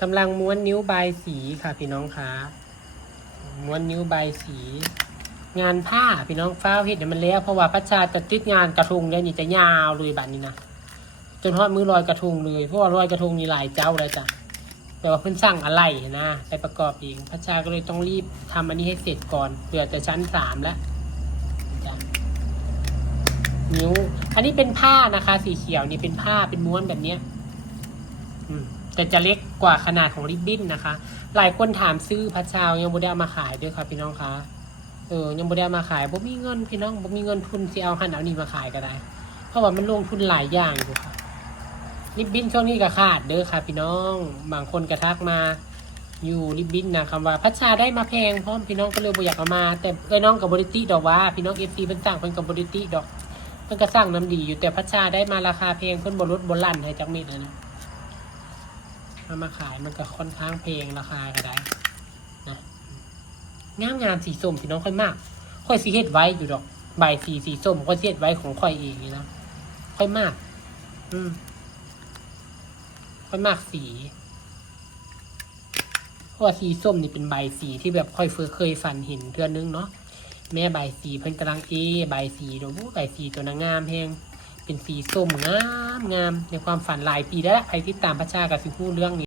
กำลังม้วนนิ้วใบสีค่ะพี่น้องคะม้วนนิ้วใบสี งานผ้าพี่น้องฟ้าเห็ดเนี่ยมันแล้วเพราะว่าพระชาจะติดงานกระทงเนี่ยนี่จะยาวเลยแบบนี้นะจนทอดมือลอยกระทงเลยเพราะว่าลอยกระทงมีหลายเจ้าเลยจ้ะแต่ว่าเพิ่นสั่งอะไรนะไปประกอบเองพระชาก็เลยต้องรีบทำอันนี้ให้เสร็จก่อนเผื่อจะชั้น3แล้วจ้ะนิ้วอันนี้เป็นผ้านะคะสีเขียวนี่เป็นผ้าเป็นม้วนแบบเนี้ยแต่จะเล็กกว่าขนาดของริบบิ้นนะคะ หลายคนถามซื้อพระชายังบ่ได้เอามาขายด้วยค่ะพี่น้องคะยังบ่ได้มาขายบ่มีเงินพี่น้องบ่มีเงินทุนสิเอาหันเอานี่มาขายก็ได้เพราะว่ามันลงทุนหลายอย่างอยู่ค่ะริบบิ้นช่วงนี้ก็ขาดเด้อค่ะพี่น้องบางคนกระทักมาอยู่ริบบิ้นนะคำว่าพัชชาได้มาแพงพร้อมพี่น้องก็เลยบ่อยากเอามาแต่น้องกับบริติดอกว่าพี่น้อง FC เพิ่นสั่งเพิ่นกับบริติดอกเพิ่นก็สั่งน้ำดีอยู่แต่พัชชาได้มาราคาแพงเพิ่นบ่ลดบ่ลั่นให้จักเม็ดเลยนะมาขายมันก็ค่อนข้างแพงราคาก็ได้นะงามสีส้มพี่น้องค่อยมากค่อยสีเฮ็ดไว้อยู่ดอกใบสีส้มค่อยเฮ็ดไว้ของค่อยเองนี่นะค่อยมากค่อยมากสีเพราะว่าสีส้มนี่เป็นใบสีที่แบบค่อยเคยฝันเห็นเทื่อนึงเนาะแม่ใบสีเพิ่นกำลังใบสีดูใบสีตัวนางงามแฮงเป็นสีส้มงามในความฝันหลายปีแล้วใครที่ตามพระชากับสิฮู้เรื่องนี้